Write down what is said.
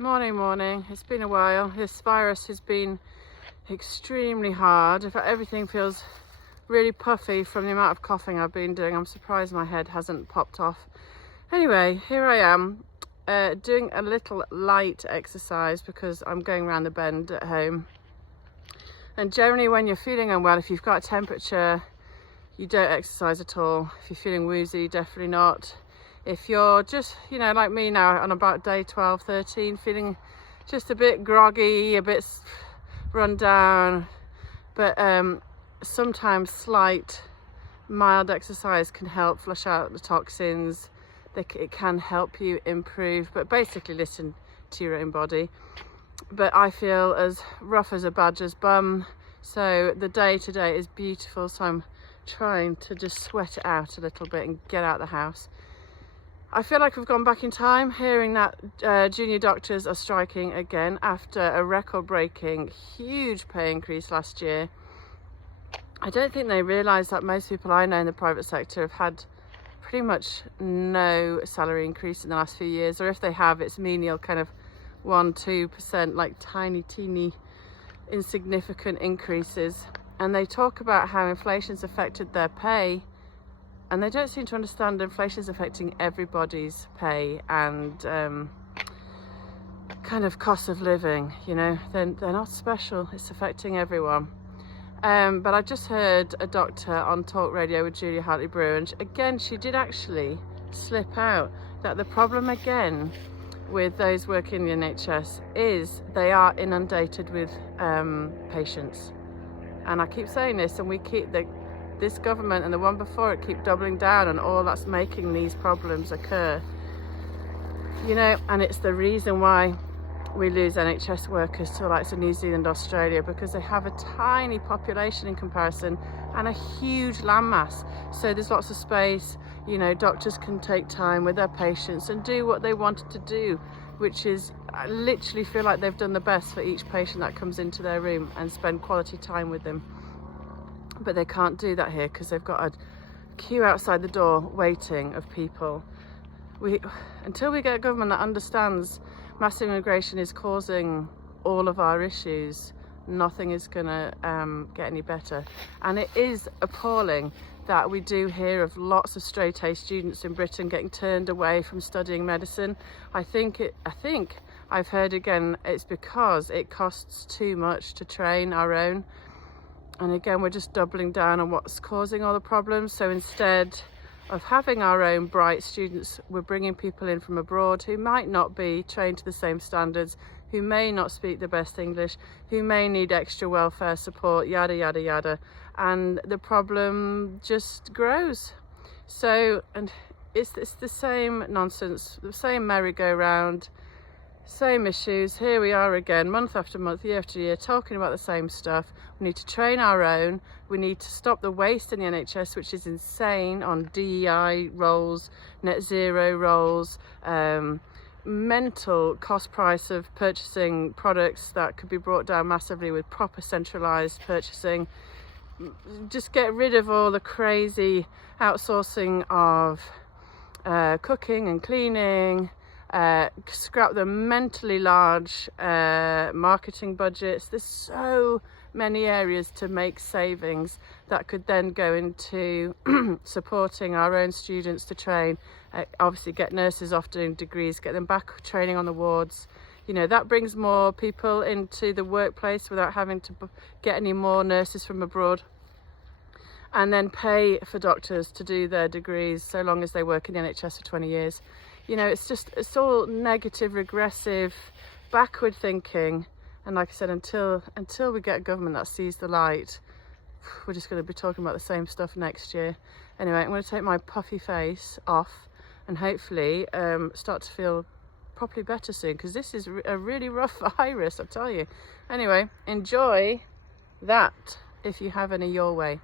Morning. It's been a while. This virus has been extremely hard. In fact, everything feels really puffy from the amount of coughing I've been doing. I'm surprised my head hasn't popped off. Anyway, here I am doing a little light exercise because I'm going around the bend at home. And generally when you're feeling unwell, if you've got a temperature, you don't exercise at all. If you're feeling woozy, definitely not. If you're just, like me now on about day 12, 13, feeling just a bit groggy, a bit run down, but sometimes slight, mild exercise can help flush out the toxins. It can help you improve, but basically listen to your own body. But I feel as rough as a badger's bum, so the day today is beautiful, so I'm trying to just sweat it out a little bit and get out of the house. I feel like we've gone back in time, hearing that junior doctors are striking again after a record-breaking huge pay increase last year. I don't think they realise that most people I know in the private sector have had pretty much no salary increase in the last few years, or if they have, it's menial, kind of 1-2%, like tiny, teeny, insignificant increases. And they talk about how inflation's affected their pay, and they don't seem to understand inflation is affecting everybody's pay and kind of cost of living. They're not special, it's affecting everyone. But I just heard a doctor on talk radio with Julia Hartley-Brewer, and again she did actually slip out that the problem again with those working in the NHS is they are inundated with patients. And I keep saying this, and this government and the one before it keep doubling down on all that's making these problems occur. And it's the reason why we lose NHS workers to the likes of New Zealand, Australia, because they have a tiny population in comparison and a huge landmass. So there's lots of space, doctors can take time with their patients and do what they wanted to do, which is literally feel like they've done the best for each patient that comes into their room and spend quality time with them. But they can't do that here because they've got a queue outside the door waiting of people. Until we get a government that understands massive immigration is causing all of our issues, nothing is going to get any better. And it is appalling that we do hear of lots of straight-A students in Britain getting turned away from studying medicine. I think I've heard again it's because it costs too much to train our own. And again, we're just doubling down on what's causing all the problems. So instead of having our own bright students, we're bringing people in from abroad who might not be trained to the same standards, who may not speak the best English, who may need extra welfare support, yada, yada, yada. And the problem just grows. So, and it's the same nonsense, the same merry-go-round, same issues. Here we are again, month after month, year after year, talking about the same stuff. We need to train our own. We need to stop the waste in the NHS, which is insane, on DEI roles, net zero roles, mental cost price of purchasing products that could be brought down massively with proper centralised purchasing. Just get rid of all the crazy outsourcing of cooking and cleaning. Scrap the mentally large marketing budgets. There's so many areas to make savings that could then go into supporting our own students to train, obviously get nurses off doing degrees, get them back training on the wards. That brings more people into the workplace without having to get any more nurses from abroad, and then pay for doctors to do their degrees so long as they work in the NHS for 20 years. It's all negative, regressive, backward thinking. And like I said, until we get a government that sees the light, we're just going to be talking about the same stuff next year. Anyway, I'm going to take my puffy face off and hopefully start to feel properly better soon, because this is a really rough virus, I tell you. Anyway, enjoy that if you have any your way.